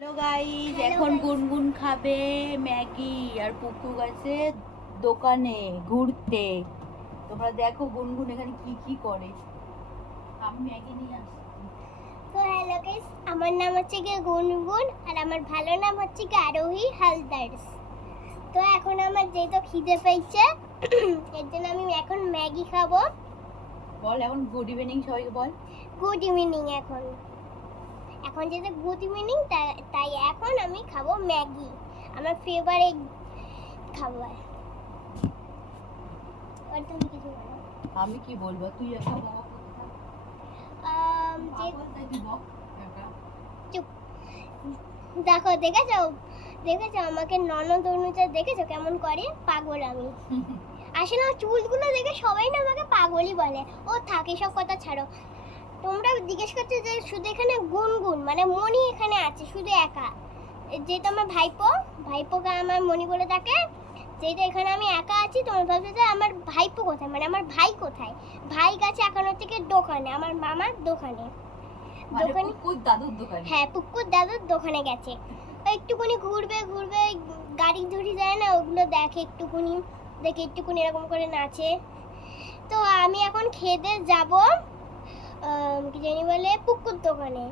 Hello guys, এখন গুনগুন খাবে ম্যাগি আর পুকু গেছে দোকানে ঘুরতে। তোমরা দেখো গুনগুন এখানে কি কি করে। আমি ম্যাগি নিয়ে আসছি। তো হ্যালো গাইস, আমার নাম হচ্ছে গিয়ে গুনগুন আর আমার ভালো নাম হচ্ছে গিয়ে আরোহী হালদার। তো এখন আমার যেহেতু খিদে পেয়েছে এর জন্য আমি এখন ম্যাগি খাবো। বল এখন গুড ইভিনিং সবাইকে বল। Good evening. এখন এখন যেহেতু গুড ইভিনিং তাই এখন আমি খাবো ম্যাগি, আমার ফেভারিট খাবার। আর তুমি কিছু বলো? আমি কি বলবো, তুই একটা বক। চুপ। দেখো, দেখেছো দেখেছো আমাকে ননদ অনুজা, দেখেছো কেমন করে? পাগল আমি। আসলে আমার চুলগুলো দেখে সবাই না আমাকে পাগলই বলে। ও থাকে, সব কথা ছাড়ো। তোমরা জিজ্ঞেস করছো যে শুধু এখানে গুনগুন মানে মনি এখানে আছে শুধু একা, যেহেতু আমার ভাইপোকে আমার মনি বলে থাকে। যেহেতু এখানে আমি একা আছি, তোমরা ভাবছো যে আমার ভাইপো কোথায়, মানে আমার ভাই কোথায়। ভাই গেছে এখন থেকে দোকানে, আমার মামার দোকানে। দোকানে পুকুর দাদুর দোকানে। হ্যাঁ, পুকুর দাদুর দোকানে গেছে। একটুখানি ঘুরবে ঘুরবে, গাড়ি ধরি যায় না, ওগুলো দেখে একটুখানি, দেখে একটুখানি এরকম করে নাচে। তো আমি এখন খেতে যাব কি জানি বলে পুকুর দোকানে।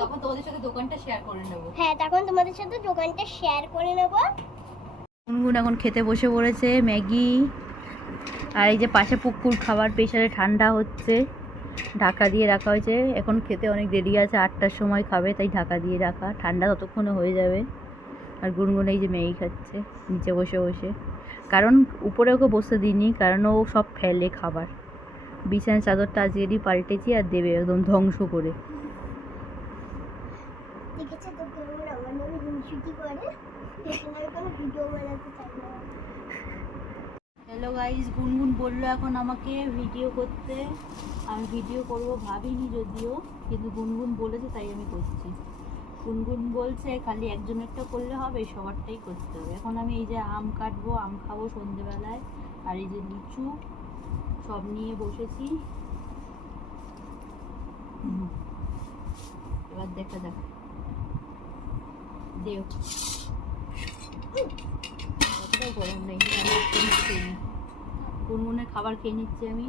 তখন তোমাদের সাথে দোকানটা শেয়ার করে নেব। হ্যাঁ, তখন তোমাদের সাথে দোকানটা শেয়ার করে নেব। গুনগুন এখন খেতে বসে পড়েছে ম্যাগি। আর এই যে পাশে পুকুর খাবার প্রেসারে ঠান্ডা হচ্ছে, ঢাকা দিয়ে রাখা হয়েছে। এখন খেতে অনেক দেরি আছে, 8টার সময় খাবে, তাই ঢাকা দিয়ে রাখা, ঠান্ডা ততক্ষণে হয়ে যাবে। আর গুনগুন এই যে ম্যাগি খাচ্ছে নিচে বসে বসে, কারণ উপরে ওকে বসতে দিইনি, কারণ ও সব ফেলে খাবার। বিছানার চাদরটা আজকেরই পাল্টেছি আর দেবে একদম ধ্বংস করে। দেখেছো তো কেমন আমার নামে হিংসুটি করে, এখানে আমি কোনো ভিডিও বানাতে চাই না। হ্যালো গাইস, গুনগুন বললো এখন আমাকে ভিডিও করতে। আমি ভিডিও করব ভাবিনি যদিও, কিন্তু গুনগুন বলেছে তাই আমি করছি। গুনগুন বলছে খালি একজনেরটা করলে হবে, সবারটাই করতে হবে। এখন আমি এই যে আম কাটবো, আম খাবো সন্ধেবেলায়, আর এই যে লিচু সব নিয়ে বসেছি। এবার দেখা যাক, দেও কতটাও গরম নেই। গুনগুনের খাবার খেয়ে নিচ্ছি আমি।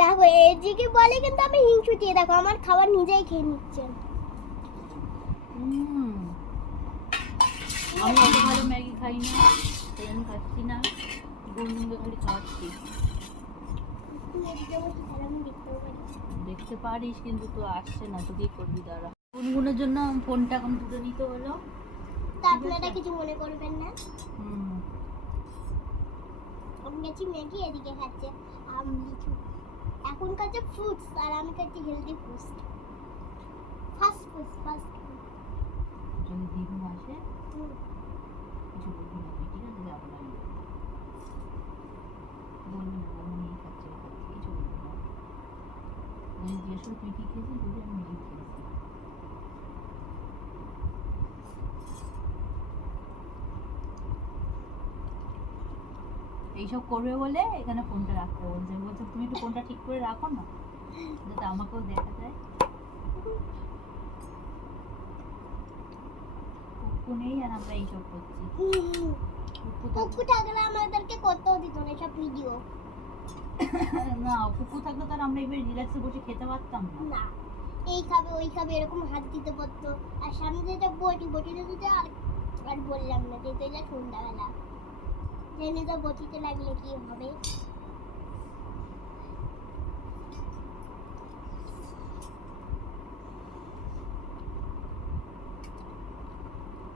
দেখো, এদিকে বলে কিন্তু আমি হিংসুটি, দেখো আমার খাবার নিজেই খেয়ে নিচ্ছে। আমি অত ভালো ম্যাগি খাই না, তাই আমি খাচ্ছি না, গুনগুনকে খালি খাওয়াচ্ছি। দেখতে পারিস, কিন্তু তো আসছে না, তো কি করবি দাঁড়া। গুনগুনের জন্য ফোনটা এখন তুলে নিতে হলো। তা আপনারা কিছু মনে করবেন না। আমি গেছি ম্যাগি, এদিকে খাচ্ছে আম লিচু। এখন খাচ্ছে ফ্রুটস আর আমি খাচ্ছি হেলদি ফুডস, ফাস্ট ফুড। যদি দিনু আসে কিছু বলবি না তুই, ঠিক আছে? যাবো না, বলবি না আমি এই খাচ্ছি কিছু বলবি না। জিজ্ঞেস তুই কি খেয়েছিস, বলবি আমি ম্যাগি খেয়েছি। এইসব করবে বলে এখানে ফোনটা রাখতে বলছে। বলছে তুমি একটু ফোনটা ঠিক করে রাখো না, যাতে আমাকেও দেখা যায়। কুকু নেই আর আমরা এইসব করছি। কুকু থাকলে আমাদেরকে করতেও দিত না সব ভিডিও। না, কুকু থাকলে তো আমরা এবার রিল্যাক্সে বসে খেতে পারতাম না, এই খাবে ওই খাবে এরকম হাত দিতে পারতো। আর সামনে যেটা বটিতে দিতে আর বললাম না, যেতে যা সন্ধ্যাবেলা জেনে তো বটিতে লাগলে কি হবে।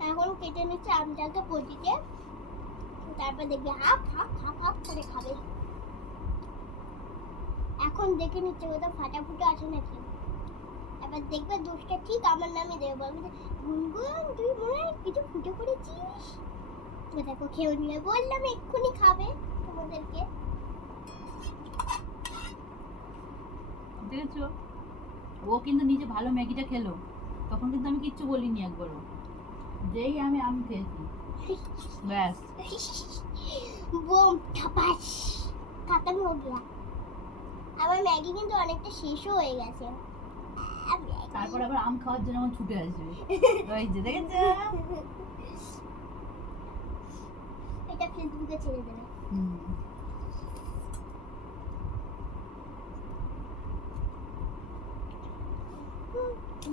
এখন কেটে নিচ্ছে আমটাকে বটিতে, তারপর দেখবে হাফ হাফ হাফ হাফ করে খাবে। এখন দেখে নিচ্ছে কোথাও ফাটাফুটো আছে নাকি। এবার দেখবে দোষটা ঠিক আমার নামে দেবে, বলবে গুনগুন তুই মনে হয় কিছু ফুটো করেছিস। তো দেখো খেয়ে নিয়ে বললাম এক্ষুনি খাবে তোমাদেরকে। দেখেছো, ও কিন্তু নিজে ভালো ম্যাগিটা খেলো, তখন কিন্তু আমি কিচ্ছু বলিনি একবারও। যেই আমি আম খেয়েছি ব্যাস বুম ঠাপাস খতম হয়ে গিয়া। আমার ম্যাগি কিন্তু অনেকটা শেষও হয়ে গেছে। তারপর আবার আম খাওয়ার জন্য আমার ছুটে আসবে। ওই যে দেখেছো? এটা ফেসবুকে ছেড়ে দেবে।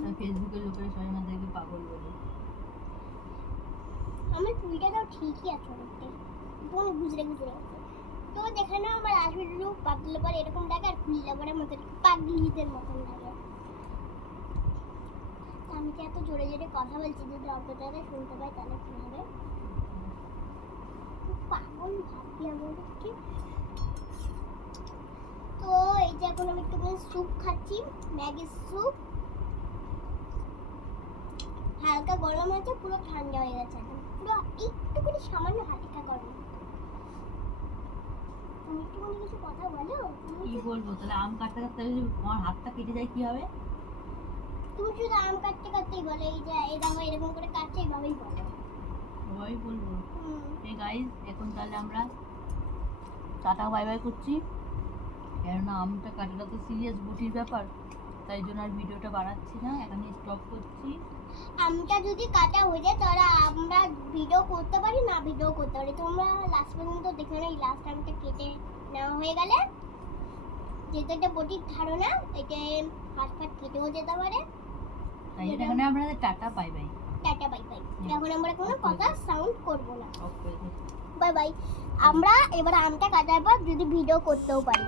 আর ফেসবুকের লোকেরা সবাই আমাদেরকে পাগল বলে। আমার চুলটাও ঠিকই আছে দেখতে, একটু গুজরে গুজরে আছে। তো যেখানে আমার আসল রূপ পাতলে পরে এরকম লাগে, আর খুললে পরে মতো পাগলিদের মতন লাগে। আমি কি এত জোরে জোরে কথা বলছি, যদি অপরাধে শুনতে পাই তাহলে কি হবে? খুব পাগল ভাবি আমাদেরকে। তো এই যে এখন আমি একটুখানি স্যুপ খাচ্ছি, ম্যাগির স্যুপ। হালকা গরম আছে, পুরো ঠান্ডা হয়ে গেছে এখন, পুরো একটুখানি সামান্য হালকা গরম। তুমি একটুখানি কিছু কথা বলো। কি বলবো তাহলে? আম কাটতে কাটতে যদি আমার হাতটা কেটে যায় কি হবে? তুমি শুধু আম কাটতে কাটতেই বলো, এই যে এই দেখো এরকম করে কাটছে, এইভাবেই বলো। সবাই বলবো। এই গাইস, এখন তাহলে আমরা টাটা বাই বাই করছি, কেননা আমটা কাটাটা তো সিরিয়াস বটির ব্যাপার, তাই জন্য আর ভিডিওটা বাড়াচ্ছি না, এখানে স্টপ করছি। আমটা যদি কাটা হয়ে যায় তাহলে আমরা ভিডিও করতে পারি, না ভিডিও করতে পারি। তোমরা লাস্ট পর্যন্ত দেখে নাও। এই লাস্ট আমটা কেটে নেওয়া হয়ে গেলে, যেহেতু একটা বটির ধারণা, এটা হাত ফাট কেটেও যেতে পারে, তাই জন্য এখানে আমরা tata bye bye. Tata bye bye. এখন আমরা কোনো কথা সাউন্ড করব না। ওকে। Bye bye. আমরা এবার আমটা কাটার পর যদি ভিডিও করতেও পারি।